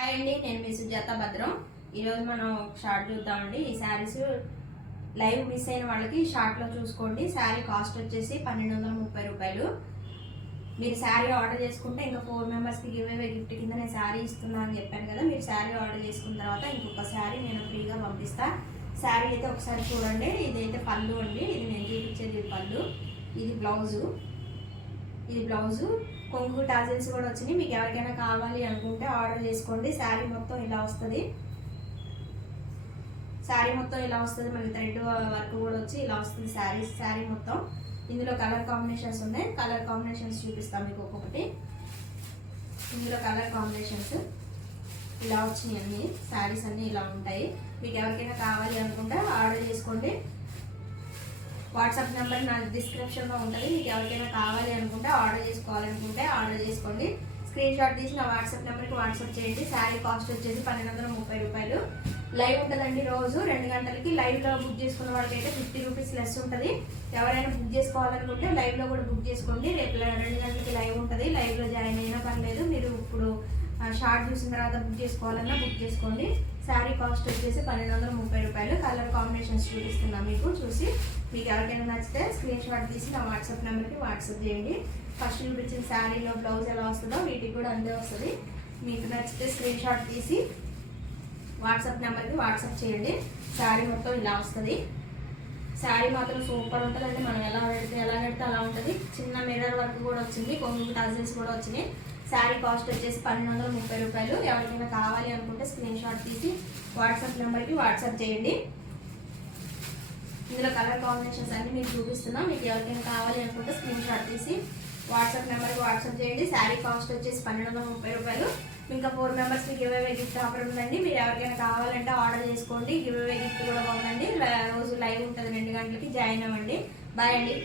Hi అండి, నేను మీ సుజాత భద్రం. ఈరోజు మనం షార్ట్ చూద్దామండి. ఈ శారీస్ లైవ్ మిస్ అయిన వాళ్ళకి షార్ట్లో చూసుకోండి. శారీ కాస్ట్ వచ్చేసి 1230 రూపాయలు. మీరు శారీ ఆర్డర్ చేసుకుంటే ఇంకా 4 మెంబర్స్కి గివ్ అవే గిఫ్ట్ కింద నేను శారీ ఇస్తున్నా అని చెప్పాను కదా. మీరు శారీ ఆర్డర్ చేసుకున్న తర్వాత ఇంకొక శారీ నేను ఫ్రీగా పంపిస్తాను. శారీ అయితే ఒకసారి చూడండి. ఇదైతే పళ్ళు అండి, ఇది నేను చూపించేది పళ్ళు. ఇది బ్లౌజు కొంగు టాజిల్స్ కూడా వచ్చినాయి. మీకు ఎవరికైనా కావాలి అనుకుంటే ఆర్డర్ చేసుకోండి. శారీ మొత్తం ఇలా వస్తుంది. మనకి థ్రెడ్ వర్క్ కూడా వచ్చి ఇలా వస్తుంది శారీ మొత్తం. ఇందులో కలర్ కాంబినేషన్స్ ఉన్నాయి. కలర్ కాంబినేషన్స్ చూపిస్తాను మీకు ఒక్కొక్కటి. ఇందులో కలర్ కాంబినేషన్స్ ఇలా వచ్చినాయి. అన్ని శారీస్ అన్నీ ఇలా ఉంటాయి. మీకు ఎవరికైనా కావాలి అనుకుంటే ఆర్డర్ చేసుకోండి. వాట్సాప్ నెంబర్ నా డిస్క్రిప్షన్లో ఉంటుంది. మీకు ఎవరికైనా కావాలి అనుకుంటే ఆర్డర్ చేసుకోవాలనుకుంటే ఆర్డర్ చేసుకోండి. స్క్రీన్ షాట్ తీసి నా వాట్సాప్ నెంబర్కి వాట్సాప్ చేయండి. శారీ కాస్ట్ వచ్చేసి 1230 రూపాయలు. లైవ్ ఉంటుందండి రోజు 2 గంటలకి. లైవ్లో బుక్ చేసుకున్న వాళ్ళకైతే 50 రూపీస్ లెస్ ఉంటుంది. ఎవరైనా బుక్ చేసుకోవాలనుకుంటే లైవ్లో కూడా బుక్ చేసుకోండి. రేపు 2 గంటలకి లైవ్ ఉంటుంది. లైవ్లో జాయిన్ అయినా పర్లేదు. మీరు ఇప్పుడు షార్ట్ చూసిన తర్వాత బుక్ చేసుకోవాలన్నా బుక్ చేసుకోండి. శారీ కాస్ట్ వచ్చేసి 1230 రూపాయలు. కలర్ కాంబినేషన్స్ చూపిస్తున్నా మీకు. చూసి మీకు ఎవరికైనా నచ్చితే స్క్రీన్ షాట్ తీసి నా వాట్సాప్ నెంబర్కి వాట్సాప్ చేయండి. ఫస్ట్ చూపించిన శారీలో బ్లౌజ్ ఎలా వస్తుందో వీటికి కూడా అంతే వస్తుంది. మీకు నచ్చితే స్క్రీన్ షాట్ తీసి వాట్సాప్ నెంబర్కి వాట్సాప్ చేయండి. శారీ మొత్తం ఇలా వస్తుంది. శారీ మాత్రం సూపర్ ఉంటుందండి. మనం ఎలా పెడితే అలా ఉంటుంది. చిన్న మిర్రర్ వర్క్ కూడా వచ్చింది. కొంగు టాజిల్స్ కూడా వచ్చినాయి. శారీ కాస్ట్ వచ్చేసి 1230 రూపాయలు. ఎవరికైనా కావాలి అనుకుంటే స్క్రీన్ షాట్ తీసి వాట్సాప్ నెంబర్కి వాట్సాప్ చేయండి. ఇందులో కలర్ కాంబినేషన్స్ అన్ని మీకు చూపిస్తున్నాం. మీకు ఎవరికైనా కావాలి అనుకుంటే స్క్రీన్ షాట్ తీసి వాట్సాప్ నెంబర్కి వాట్సాప్ చేయండి. శారీ కాస్ట్ వచ్చేసి 1230 రూపాయలు. ఇంకా 4 మెంబర్స్కి గివ్ అవే గిఫ్ట్ ఆఫర్ ఉందండి. మీరు ఎవరికైనా కావాలంటే ఆర్డర్ చేసుకోండి. గివ్ అవే గిఫ్ట్ కూడా బాగుందండి. రోజు లైవ్ ఉంటుంది 2 గంటలకి. జాయిన్ అవ్వండి. బాయ్ అండి.